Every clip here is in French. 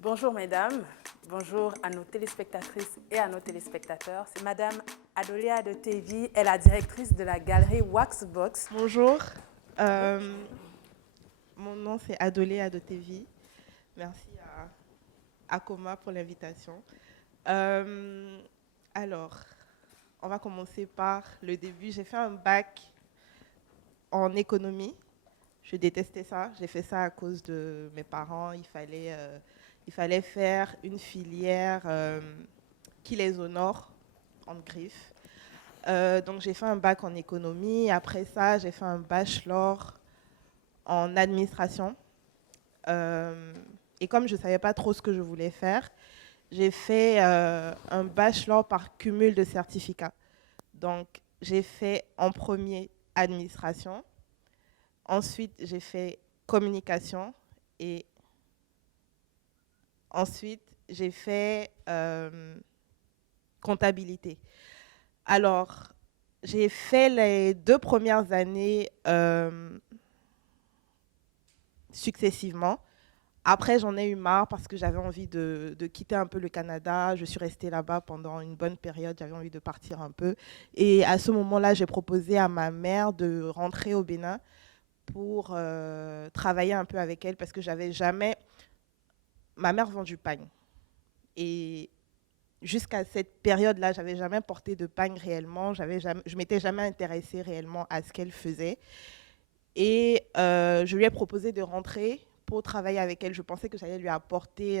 Bonjour mesdames, bonjour à nos téléspectatrices et à nos téléspectateurs. C'est Madame Adoléa de Tevy, elle est la directrice de la galerie Waxbox. Bonjour, Oui. euh, mon nom c'est Adolé Adotevi. Merci à Coma pour l'invitation. Euh, alors, on va commencer par le début. J'ai fait un bac en économie. Je détestais ça. J'ai fait ça à cause de mes parents. Il fallait faire une filière qui les honore, en griffe. Donc j'ai fait un bac en économie. Après ça, j'ai fait un bachelor en administration. Euh, et comme je ne savais pas trop ce que je voulais faire, j'ai fait un bachelor par cumul de certificats. Donc, j'ai fait en premier administration, ensuite j'ai fait communication et ensuite j'ai fait comptabilité. Alors, j'ai fait les 2 premières années successivement. Après, j'en ai eu marre parce que j'avais envie de quitter un peu le Canada. Je suis restée là-bas pendant une bonne période. J'avais envie de partir un peu. Et à ce moment-là, j'ai proposé à ma mère de rentrer au Bénin pour travailler un peu avec elle parce que j'avais jamais. Ma mère vend du pagne. Et jusqu'à cette période-là, j'avais jamais porté de pagne réellement. Je m'étais jamais intéressée réellement à ce qu'elle faisait. Et je lui ai proposé de rentrer pour travailler avec elle. Je pensais que j'allais lui apporter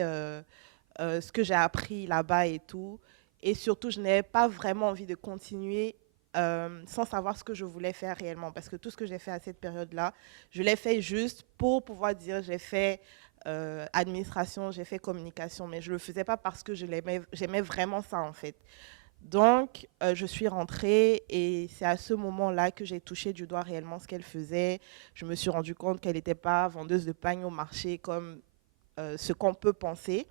ce que j'ai appris là-bas et tout. Et surtout, je n'avais pas vraiment envie de continuer sans savoir ce que je voulais faire réellement. Parce que tout ce que j'ai fait à cette période-là, je l'ai fait juste pour pouvoir dire j'ai fait administration, j'ai fait communication, mais je ne le faisais pas parce que j'aimais vraiment ça en fait. Donc, je suis rentrée et c'est à ce moment-là que j'ai touché du doigt réellement ce qu'elle faisait. Je me suis rendu compte qu'elle n'était pas vendeuse de pagne au marché comme ce qu'on peut penser.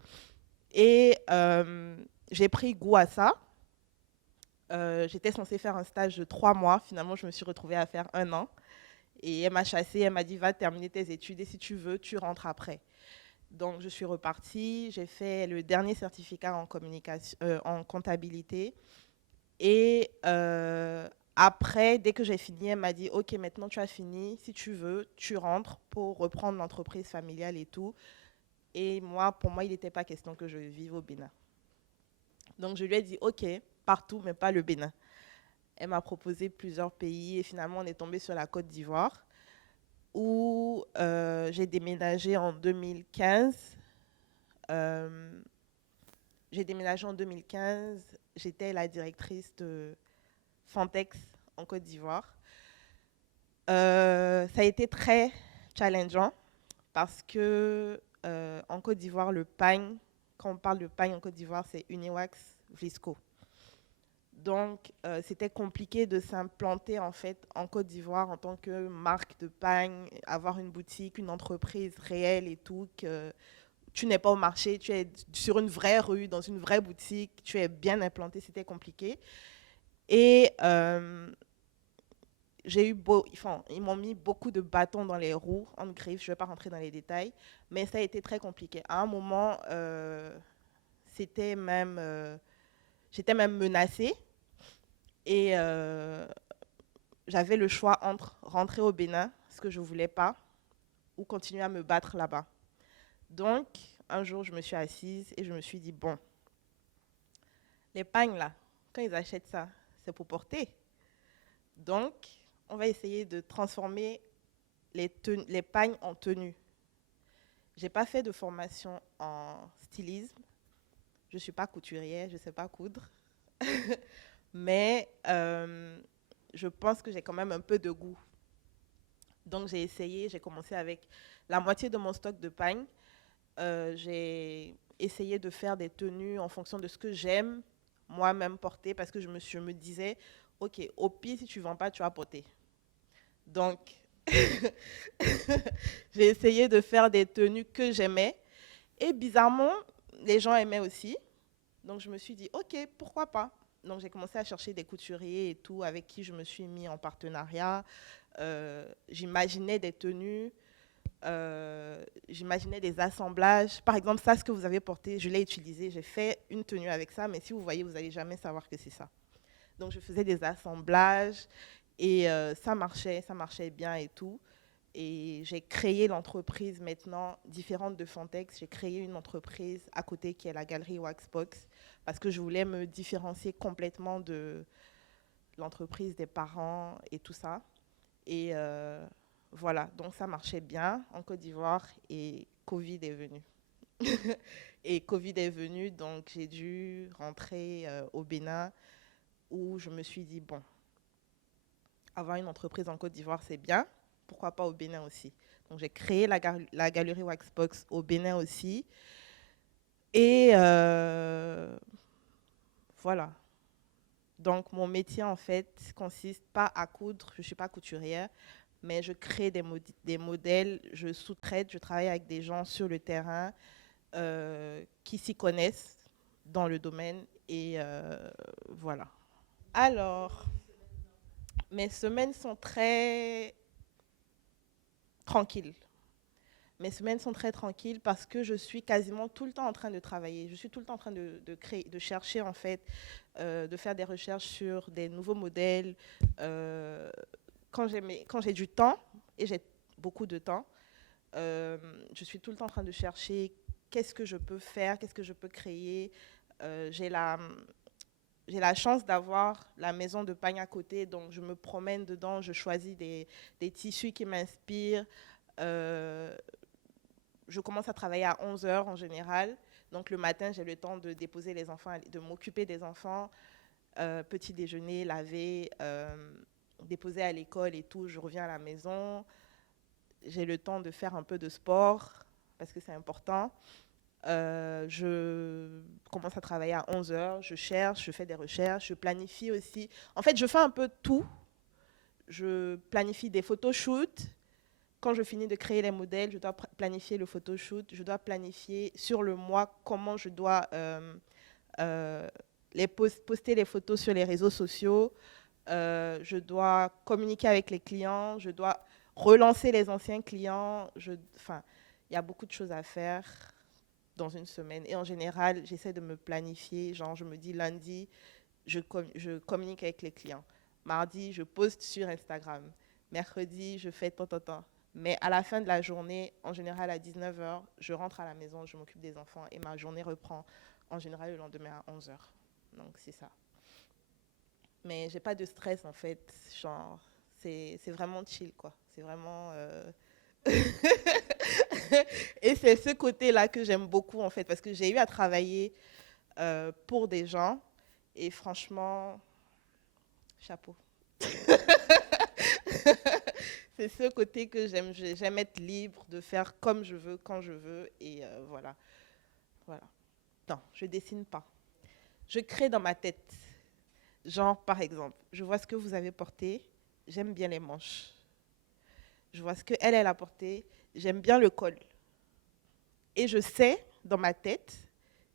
Et j'ai pris goût à ça. J'étais censée faire un stage de 3 mois. Finalement, je me suis retrouvée à faire 1 an. Et elle m'a chassée, elle m'a dit, va terminer tes études et si tu veux, tu rentres après. Donc, je suis repartie. J'ai fait le dernier certificat en communication, en comptabilité. Et après, dès que j'ai fini, elle m'a dit, OK, maintenant tu as fini. Si tu veux, tu rentres pour reprendre l'entreprise familiale et tout. Et moi, pour moi, il n'était pas question que je vive au Bénin. Donc, je lui ai dit, OK, partout, mais pas le Bénin. Elle m'a proposé plusieurs pays et finalement, on est tombé sur la Côte d'Ivoire où j'ai déménagé en 2015. Euh, j'ai déménagé en 2015. J'étais la directrice de Fantex en Côte d'Ivoire. Ça a été très challengeant parce que en Côte d'Ivoire, le pagne, quand on parle de pagne en Côte d'Ivoire, c'est Uniwax Vlisco. Donc, c'était compliqué de s'implanter en fait en Côte d'Ivoire en tant que marque de pagne, avoir une boutique, une entreprise réelle et tout, que tu n'es pas au marché, tu es sur une vraie rue, dans une vraie boutique, tu es bien implanté, c'était compliqué. Et enfin, ils m'ont mis beaucoup de bâtons dans les roues, en griffe, je ne vais pas rentrer dans les détails, mais ça a été très compliqué. À un moment, c'était même, j'étais même menacée et j'avais le choix entre rentrer au Bénin, ce que je ne voulais pas, ou continuer à me battre là-bas. Donc, un jour, je me suis assise et je me suis dit, bon, les pagnes là, quand ils achètent ça, c'est pour porter. Donc, on va essayer de transformer les pagnes en tenues. J'ai pas fait de formation en stylisme. Je ne suis pas couturière, je ne sais pas coudre. Mais je pense que j'ai quand même un peu de goût. Donc j'ai essayé, j'ai commencé avec la moitié de mon stock de pagne. J'ai essayé de faire des tenues en fonction de ce que j'aime moi-même porter parce que je me disais, ok, au pire, si tu ne vends pas, tu vas porter. Donc, j'ai essayé de faire des tenues que j'aimais. Et bizarrement, les gens aimaient aussi. Donc, je me suis dit, OK, pourquoi pas. Donc, j'ai commencé à chercher des couturiers et tout, avec qui je me suis mis en partenariat. J'imaginais des tenues. J'imaginais des assemblages. Par exemple, ça, ce que vous avez porté, je l'ai utilisé, j'ai fait une tenue avec ça, mais si vous voyez, vous n'allez jamais savoir que c'est ça. Donc, je faisais des assemblages et ça marchait bien et tout. Et j'ai créé l'entreprise maintenant, différente de Fontex. J'ai créé une entreprise à côté qui est la galerie Waxbox parce que je voulais me différencier complètement de l'entreprise des parents et tout ça. Et voilà, donc ça marchait bien en Côte d'Ivoire et Covid est venu. Et Covid est venu, donc j'ai dû rentrer au Bénin où je me suis dit, bon, avoir une entreprise en Côte d'Ivoire, c'est bien. Pourquoi pas au Bénin aussi? Donc j'ai créé la galerie Waxbox au Bénin aussi. Et voilà. Donc mon métier, en fait, consiste pas à coudre. Je ne suis pas couturière, mais je crée des modèles, je sous-traite, je travaille avec des gens sur le terrain qui s'y connaissent dans le domaine. Et voilà. Alors, mes semaines sont très tranquilles. Mes semaines sont très tranquilles parce que je suis quasiment tout le temps en train de travailler. Je suis tout le temps en train de créer, de chercher en fait, de faire des recherches sur des nouveaux modèles. Euh, quand j'ai du temps, et j'ai beaucoup de temps, je suis tout le temps en train de chercher qu'est-ce que je peux faire, qu'est-ce que je peux créer. J'ai la chance d'avoir la maison de pagne à côté, donc je me promène dedans, je choisis des tissus qui m'inspirent. Euh, je commence à travailler à 11 heures en général. Donc le matin, j'ai le temps de déposer les enfants, de m'occuper des enfants, petit déjeuner, laver, déposer à l'école et tout. Je reviens à la maison. J'ai le temps de faire un peu de sport parce que c'est important. Je commence à travailler à 11 heures. Je cherche, je fais des recherches, je planifie aussi. En fait, je fais un peu tout. Je planifie des photoshoots. Quand je finis de créer les modèles, je dois planifier le photoshoot, je dois planifier sur le mois comment je dois euh, poster les photos sur les réseaux sociaux, je dois communiquer avec les clients, je dois relancer les anciens clients. Enfin, il y a beaucoup de choses à faire dans une semaine. Et en général, j'essaie de me planifier. Genre, je me dis lundi, je communique avec les clients. Mardi, je poste sur Instagram. Mercredi, je fais tant. Mais à la fin de la journée, en général à 19 heures, je rentre à la maison, je m'occupe des enfants et ma journée reprend en général le lendemain à 11 heures. Donc c'est ça. Mais j'ai pas de stress en fait. Genre, c'est vraiment chill quoi. C'est vraiment. Et c'est ce côté-là que j'aime beaucoup en fait parce que j'ai eu à travailler pour des gens et franchement, chapeau. C'est ce côté que j'aime. J'aime être libre de faire comme je veux, quand je veux. Et voilà. Voilà. Non, je dessine pas. Je crée dans ma tête. Genre, par exemple, je vois ce que vous avez porté. J'aime bien les manches. Je vois ce qu'elle, elle a porté. J'aime bien le col. Et je sais, dans ma tête,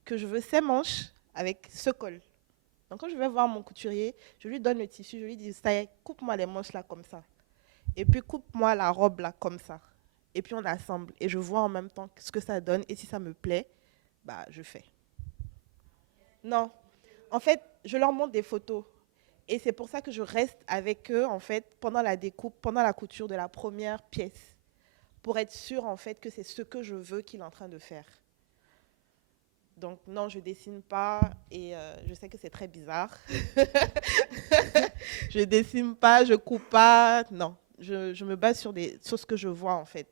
que je veux ces manches avec ce col. Donc, quand je vais voir mon couturier, je lui donne le tissu. Je lui dis, ça y est, coupe-moi les manches là comme ça. Et puis coupe-moi la robe là comme ça. Et puis on assemble. Et je vois en même temps ce que ça donne. Et si ça me plaît, bah je fais. Non. En fait, je leur montre des photos. Et c'est pour ça que je reste avec eux en fait pendant la découpe, pendant la couture de la première pièce. Pour être sûre en fait que c'est ce que je veux qu'il est en train de faire. Donc non, je dessine pas et je sais que c'est très bizarre. Je dessine pas, je coupe pas, non. Je me base sur ce que je vois en fait.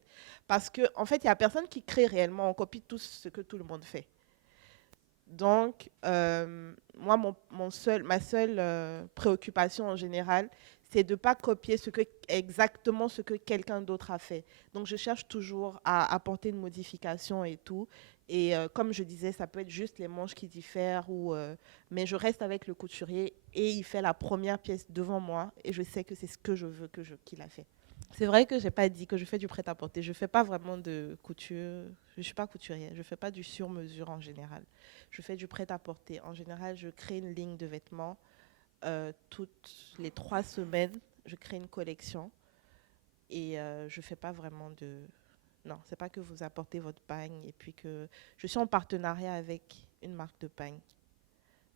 Parce que en fait, il y a personne qui crée réellement, on copie tout ce que tout le monde fait. Donc, moi, ma seule préoccupation en général, c'est de ne pas copier exactement ce que quelqu'un d'autre a fait. Donc, je cherche toujours à apporter une modification et tout. Et comme je disais, ça peut être juste les manches qui diffèrent, mais je reste avec le couturier et il fait la première pièce devant moi et je sais que c'est ce que je veux qu'il a fait. C'est vrai que j'ai pas dit que je fais du prêt-à-porter. Je fais pas vraiment de couture. Je suis pas couturière. Je fais pas du sur-mesure en général. Je fais du prêt-à-porter. En général, je crée une ligne de vêtements toutes les 3 semaines. Je crée une collection et je fais pas vraiment Non, c'est pas que vous apportez votre pagne et puis que je suis en partenariat avec une marque de pagne.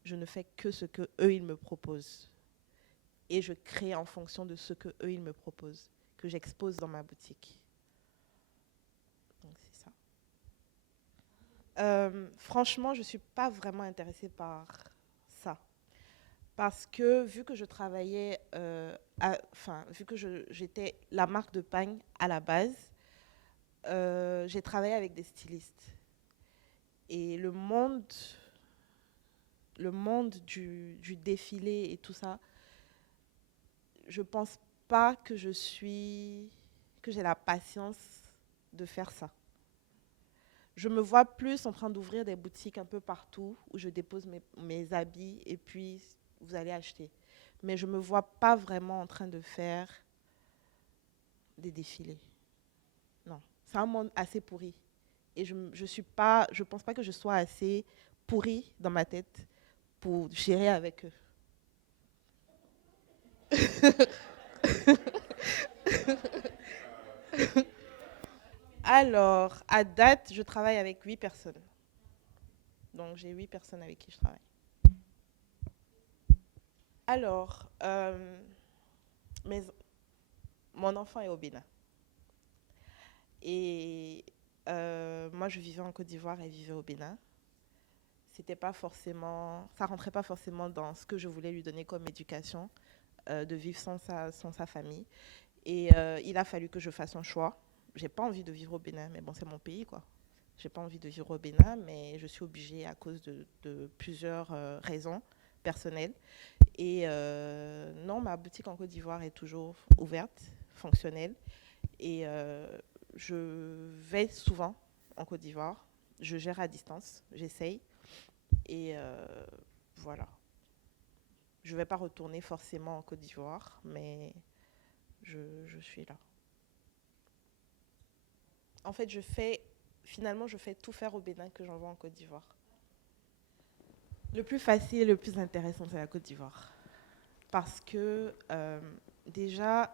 Je ne fais que ce que eux ils me proposent et je crée en fonction de ce que eux ils me proposent, que j'expose dans ma boutique. Donc c'est ça. Franchement, je suis pas vraiment intéressée par ça parce que vu que je travaillais, vu que j'étais la marque de pagne à la base, j'ai travaillé avec des stylistes. Et le monde du défilé et tout ça, je pense pas que que j'ai la patience de faire ça. Je me vois plus en train d'ouvrir des boutiques un peu partout où je dépose mes habits et puis vous allez acheter. Mais je me vois pas vraiment en train de faire des défilés. Non, c'est un monde assez pourri. Et je pense pas que je sois assez pourrie dans ma tête pour gérer avec eux. Alors, à date, je travaille avec 8 personnes. Donc, j'ai 8 personnes avec qui je travaille. Alors, mes- mon enfant est au Bénin. Et moi, je vivais en Côte d'Ivoire et vivais au Bénin. C'était pas forcément, ça rentrait pas forcément dans ce que je voulais lui donner comme éducation, de vivre sans sa famille. Et il a fallu que je fasse un choix. J'ai pas envie de vivre au Bénin, mais bon, c'est mon pays, quoi. J'ai pas envie de vivre au Bénin, mais je suis obligée à cause de plusieurs raisons personnelles. Et non, ma boutique en Côte d'Ivoire est toujours ouverte, fonctionnelle. Et je vais souvent en Côte d'Ivoire. Je gère à distance, j'essaye. Et voilà. Je ne vais pas retourner forcément en Côte d'Ivoire, mais je suis là. En fait, finalement, je fais tout faire au Bénin que j'envoie en Côte d'Ivoire. Le plus facile et le plus intéressant, c'est la Côte d'Ivoire. Parce que déjà,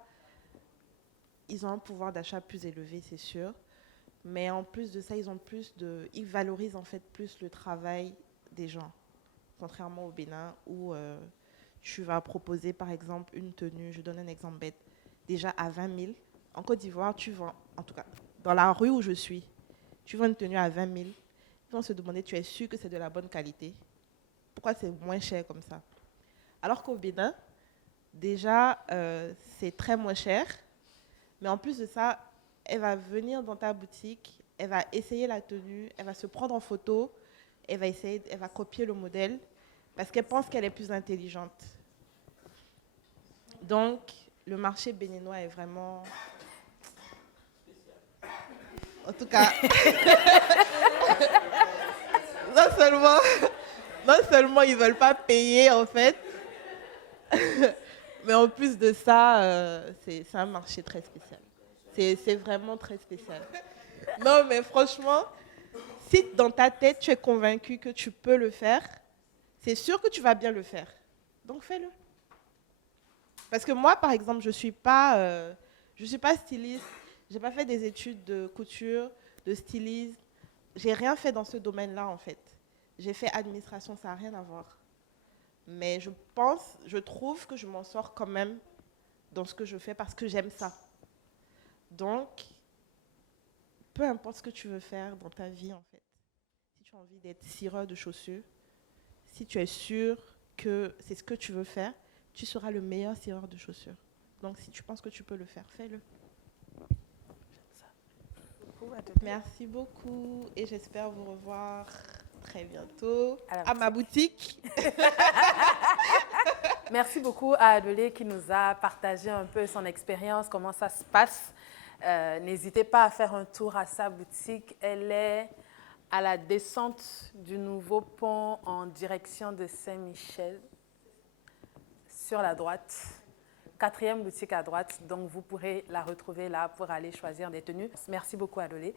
ils ont un pouvoir d'achat plus élevé, c'est sûr. Mais en plus de ça, ils valorisent en fait plus le travail des gens. Contrairement au Bénin, où tu vas proposer par exemple une tenue, je donne un exemple bête, déjà à 20 000. En Côte d'Ivoire, tu vends, en tout cas, dans la rue où je suis, tu vends une tenue à 20 000. Ils vont se demander, tu es sûr que c'est de la bonne qualité? Pourquoi c'est moins cher comme ça? Alors qu'au Bénin, déjà, c'est très moins cher. Mais en plus de ça, elle va venir dans ta boutique, elle va essayer la tenue, elle va se prendre en photo, elle va copier le modèle parce qu'elle pense qu'elle est plus intelligente. Donc, le marché béninois est vraiment... En tout cas, non seulement, non seulement ils ne veulent pas payer, en fait, mais en plus de ça, c'est un marché très spécial. C'est vraiment très spécial. Non, mais franchement, si dans ta tête, tu es convaincu que tu peux le faire, c'est sûr que tu vas bien le faire. Donc, fais-le. Parce que moi, par exemple, je suis pas styliste. J'ai pas fait des études de couture, de stylisme. J'ai rien fait dans ce domaine-là, en fait. J'ai fait administration, ça n'a rien à voir. Mais je trouve que je m'en sors quand même dans ce que je fais parce que j'aime ça. Donc, peu importe ce que tu veux faire dans ta vie, en fait. Si tu as envie d'être cireur de chaussures, si tu es sûr que c'est ce que tu veux faire, tu seras le meilleur cireur de chaussures. Donc, si tu penses que tu peux le faire, fais-le. Merci beaucoup et j'espère vous revoir très bientôt à ma boutique. Merci beaucoup à Adolé qui nous a partagé un peu son expérience, comment ça se passe. N'hésitez pas à faire un tour à sa boutique. Elle est à la descente du nouveau pont en direction de Saint-Michel, sur la droite. 4e boutique à droite, donc vous pourrez la retrouver là pour aller choisir des tenues. Merci beaucoup Adolé.